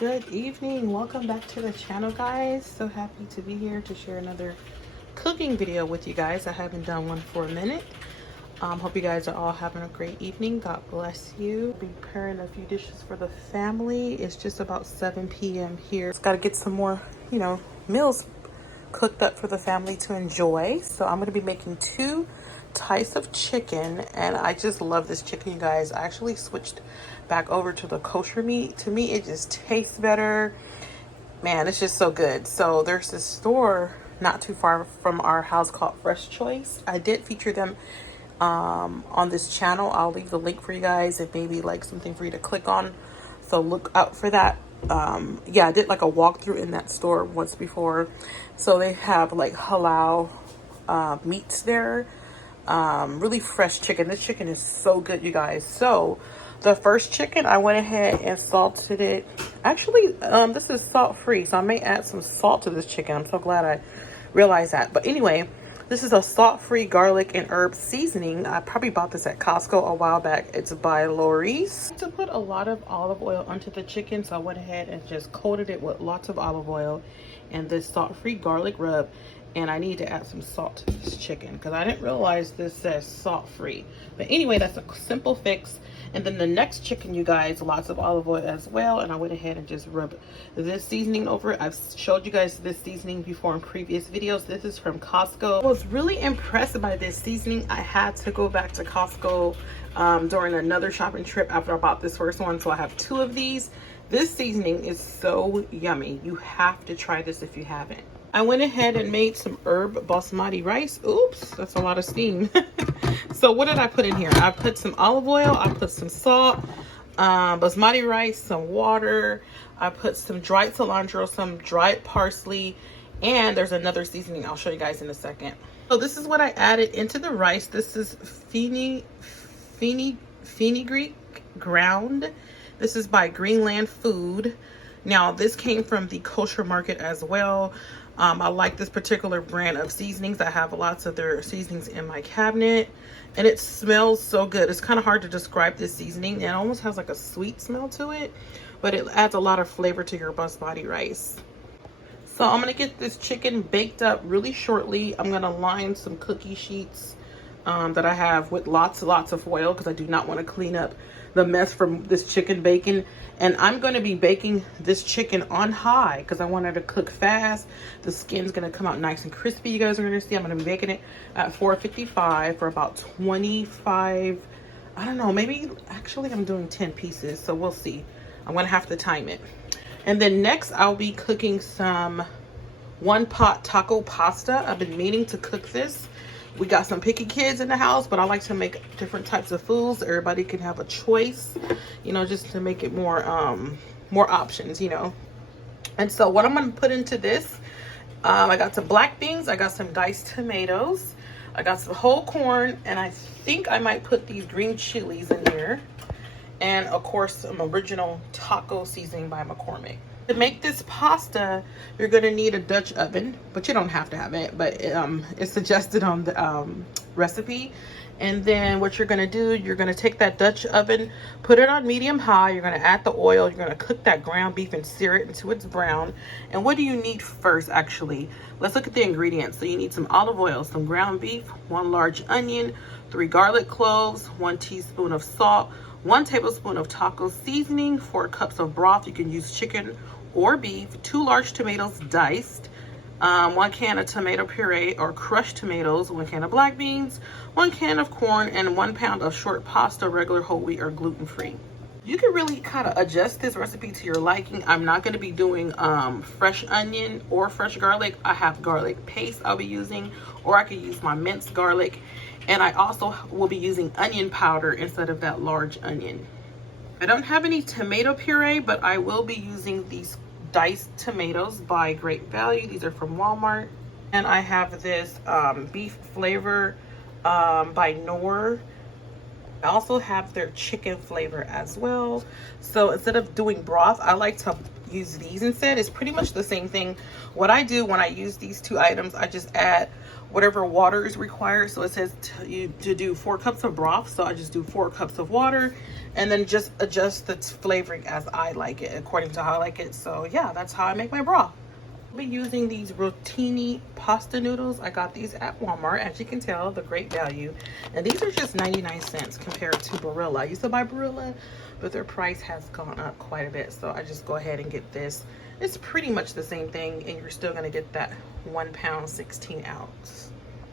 Good evening, welcome back to the channel, guys. So happy to be here to share another cooking video with you guys. I haven't done one for a minute. Hope you guys are all having a great evening. God bless you. Be preparing a few dishes for the family. It's just about 7 p.m. here. Just got to get some more, meals cooked up for the family to enjoy. So I'm going to be making 2 types of chicken, and I just love this chicken, you guys. I actually switched back over to the kosher meat. To me, it just tastes better. Man, it's just so good. So there's this store not too far from our house called Fresh Choice. I did feature them on this channel. I'll leave the link for you guys and maybe like something for you to click on, so look out for that. Yeah, I did like a walkthrough in that store once before. So they have like halal meats there. Really fresh chicken. This chicken is so good, you guys. So the first chicken, I went ahead and salted it. Actually, this is salt free, so I may add some salt to this chicken. I'm so glad I realized that. But anyway, this is a salt-free garlic and herb seasoning. I probably bought this at Costco a while back. It's by Lori's. To put a lot of olive oil onto the chicken, so I went ahead and just coated it with lots of olive oil and this salt-free garlic rub. And I need to add some salt to this chicken because I didn't realize this says salt-free. But anyway, that's a simple fix. And then the next chicken, you guys, lots of olive oil as well. And I went ahead and just rubbed this seasoning over it. I've showed you guys this seasoning before in previous videos. This is from Costco. I was really impressed by this seasoning. I had to go back to Costco during another shopping trip after I bought this first one. So I have 2 of these. This seasoning is so yummy. You have to try this if you haven't. I went ahead and made some herb basmati rice. Oops, that's a lot of steam. So what did I put in here? I put some olive oil, I put some salt, basmati rice, some water. I put some dried cilantro, some dried parsley, and there's another seasoning I'll show you guys in a second. So this is what I added into the rice. This is fenugreek ground. This is by Greenland Food. Now this came from the kosher market as well. I like this particular brand of seasonings. I have lots of their seasonings in my cabinet, and it smells so good. It's kind of hard to describe this seasoning. It almost has like a sweet smell to it, but it adds a lot of flavor to your basmati rice. So I'm gonna get this chicken baked up really shortly. I'm gonna line some cookie sheets that I have with lots of oil because I do not want to clean up the mess from this chicken bacon. And I'm going to be baking this chicken on high because I want it to cook fast. The skin's going to come out nice and crispy. You guys are going to see I'm going to be baking it at 455 for about 25, I don't know, maybe actually I'm doing 10 pieces, so we'll see. I'm going to have to time it. And then next I'll be cooking some 1-pot taco pasta. I've been meaning to cook this. We got some picky kids in the house, but I like to make different types of foods. Everybody can have a choice, just to make it more options, And so what I'm going to put into this, I got some black beans, I got some diced tomatoes, I got some whole corn, and I think I might put these green chilies in here. And of course, some original taco seasoning by McCormick. To make this pasta, you're going to need a Dutch oven, but you don't have to have it, but it's suggested on the recipe. And then what you're going to do, you're going to take that Dutch oven, put it on medium high. You're going to add the oil. You're going to cook that ground beef and sear it until it's brown. And what do you need first, actually? Let's look at the ingredients. So you need some olive oil, some ground beef, 1 large onion, 3 garlic cloves, 1 teaspoon of salt, 1 tablespoon of taco seasoning, 4 cups of broth. You can use chicken or beef, 2 large tomatoes diced, 1 can of tomato puree or crushed tomatoes, 1 can of black beans, 1 can of corn, and 1 pound of short pasta, regular whole wheat or gluten-free. You can really kind of adjust this recipe to your liking. I'm not going to be doing fresh onion or fresh garlic. I have garlic paste I'll be using, or I could use my minced garlic. And I also will be using onion powder instead of that large onion. I don't have any tomato puree, but I will be using these diced tomatoes by Great Value. These are from Walmart. And I have this beef flavor by Knorr. I also have their chicken flavor as well. So instead of doing broth, I like to use these instead. It's pretty much the same thing. What I do when I use these two items, I just add whatever water is required. So it says to do 4 cups of broth, so I just do 4 cups of water and then just adjust the flavoring as I like it, according to how I like it. So yeah, that's how I make my broth. I'll be using these rotini pasta noodles. I got these at Walmart, as you can tell, the great value. And these are just 99 cents compared to Barilla. I used to buy Barilla, but their price has gone up quite a bit. So I just go ahead and get this. It's pretty much the same thing, and you're still gonna get that 1 pound 16 ounce.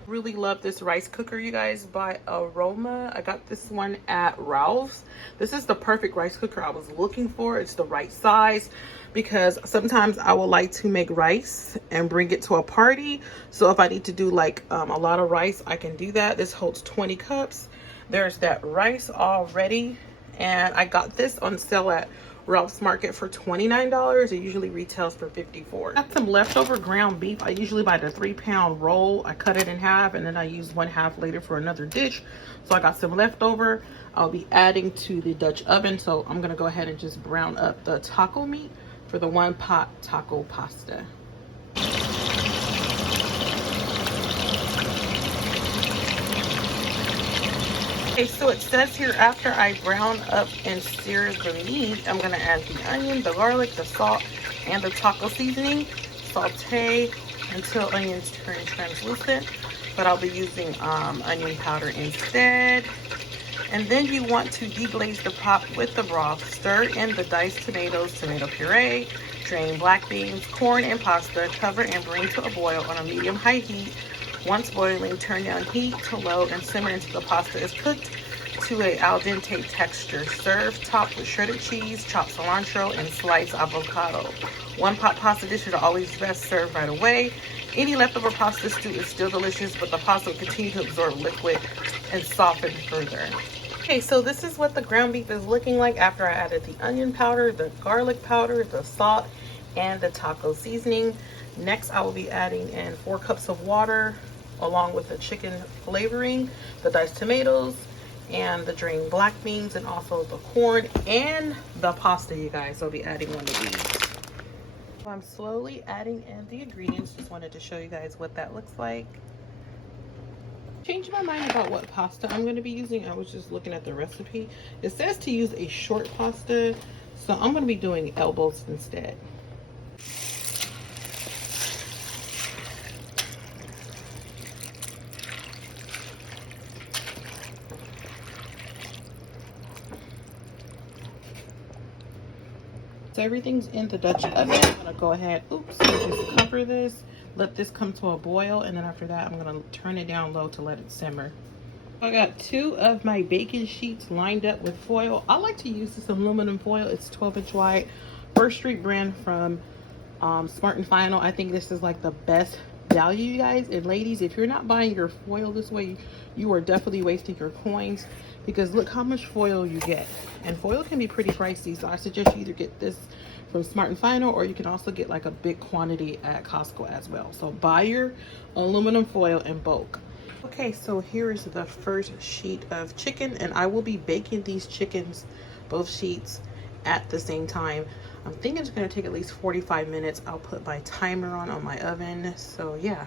Really love this rice cooker, you guys, by Aroma. I got this one at Ralph's. This is the perfect rice cooker I was looking for. It's the right size, because sometimes I would like to make rice and bring it to a party. So if I need to do like a lot of rice, I can do that. This holds 20 cups. There's that rice already, and I got this on sale at Ralph's Market for $29. It usually retails for $54. Got some leftover ground beef. I usually buy the 3-pound roll. I cut it in half and then I use 1/2 later for another dish. So I got some leftover. I'll be adding to the Dutch oven. So I'm gonna go ahead and just brown up the taco meat for the 1-pot taco pasta. Okay, so it says here, after I brown up and sear the meat, I'm gonna add the onion, the garlic, the salt, and the taco seasoning. Saute until onions turn translucent, but I'll be using onion powder instead. And then you want to deglaze the pot with the broth. Stir in the diced tomatoes, tomato puree, drain black beans, corn, and pasta. Cover and bring to a boil on a medium-high heat. Once boiling, turn down heat to low and simmer until the pasta is cooked to a al dente texture. Serve topped with shredded cheese, chopped cilantro, and sliced avocado. 1-pot pasta dishes are always best served right away. Any leftover pasta stew is still delicious, but the pasta will continue to absorb liquid and soften further. Okay, so this is what the ground beef is looking like after I added the onion powder, the garlic powder, the salt, and the taco seasoning. Next, I will be adding in 4 cups of water along with the chicken flavoring, the diced tomatoes, and the drained black beans, and also the corn and the pasta, you guys. So I'll be adding one of these. So I'm slowly adding in the ingredients. Just wanted to show you guys what that looks like. Changed my mind about what pasta I'm going to be using. I was just looking at the recipe. It says to use a short pasta, so I'm going to be doing elbows instead. So everything's in the Dutch oven. I'm gonna go ahead, just cover this, let this come to a boil, and then after that, I'm gonna turn it down low to let it simmer. I got 2 of my baking sheets lined up with foil. I like to use this aluminum foil. It's 12-inch wide, First Street brand from Smart & Final. I think this is like the best value, you guys. And ladies, if you're not buying your foil this way, you are definitely wasting your coins, because look how much foil you get. And foil can be pretty pricey, so I suggest you either get this from Smart & Final, or you can also get like a big quantity at Costco as well. So buy your aluminum foil in bulk. Okay, so here is the first sheet of chicken, and I will be baking these chickens, both sheets, at the same time. I'm thinking it's going to take at least 45 minutes. I'll put my timer on my oven. So yeah.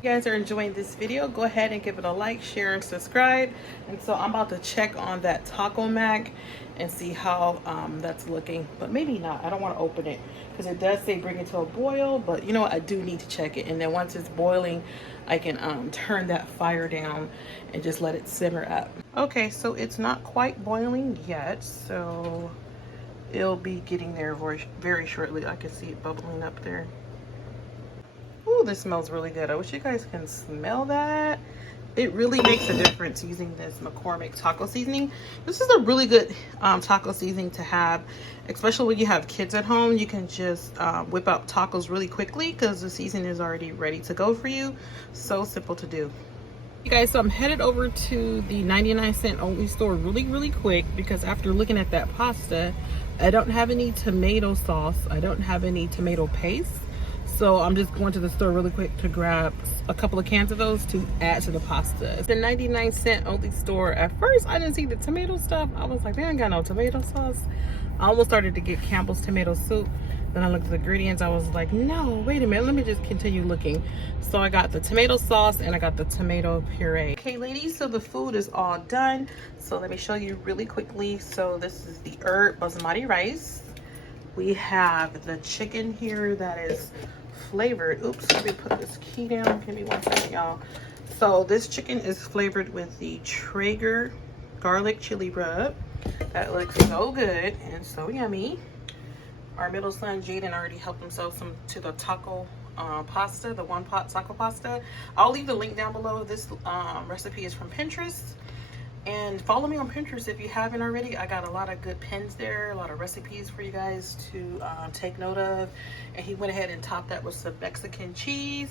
You guys are enjoying this video, go ahead and give it a like, share, and subscribe. And so I'm about to check on that taco mac and see how that's looking, but maybe not. I don't want to open it because it does say bring it to a boil, but you know what, I do need to check it. And then once it's boiling, I can turn that fire down and just let it simmer up. Okay, so it's not quite boiling yet, so it'll be getting there very shortly. I can see it bubbling up there. Ooh, this smells really good. I wish you guys can smell that. It really makes a difference using this McCormick taco seasoning. This is a really good taco seasoning to have, especially when you have kids at home. You can just whip up tacos really quickly because the seasoning is already ready to go for you. So simple to do. You guys, so I'm headed over to the 99-cent only store really quick because after looking at that pasta, I don't have any tomato sauce. I don't have any tomato paste. So I'm just going to the store really quick to grab a couple of cans of those to add to the pasta. The 99-cent only store, at first I didn't see the tomato stuff. I was like, they ain't got no tomato sauce. I almost started to get Campbell's tomato soup. Then I looked at the ingredients. I was like, no, wait a minute. Let me just continue looking. So I got the tomato sauce and I got the tomato puree. Okay, ladies, so the food is all done. So let me show you really quickly. So this is the herb basmati rice. We have the chicken here that is flavored. Oops, let me put this key down. Give me 1 second, y'all. So this chicken is flavored with the Traeger garlic chili rub. That looks so good and so yummy. Our middle son Jaden already helped himself to the taco pasta, the one pot taco pasta. I'll leave the link down below. This recipe is from Pinterest. And follow me on Pinterest if you haven't already. I got a lot of good pins there, a lot of recipes for you guys to take note of. And he went ahead and topped that with some Mexican cheese.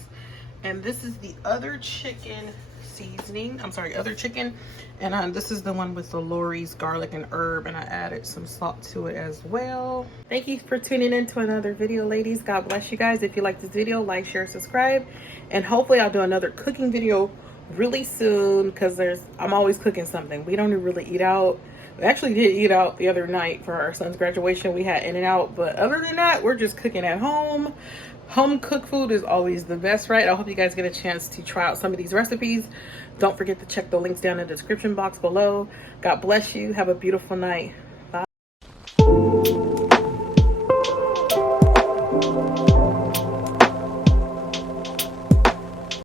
And this is the other chicken seasoning. I'm sorry, other chicken. And this is the one with the Lori's garlic and herb. And I added some salt to it as well. Thank you for tuning in to another video, ladies. God bless you guys. If you like this video, like, share, subscribe. And hopefully I'll do another cooking video really soon because I'm always cooking something. We don't really eat out. We actually did eat out the other night for our son's graduation. We had In-N-Out, but other than that, we're just cooking at home. Home cooked food is always the best, right? I hope you guys get a chance to try out some of these recipes. Don't forget to check the links down in the description box below. God bless you. Have a beautiful night.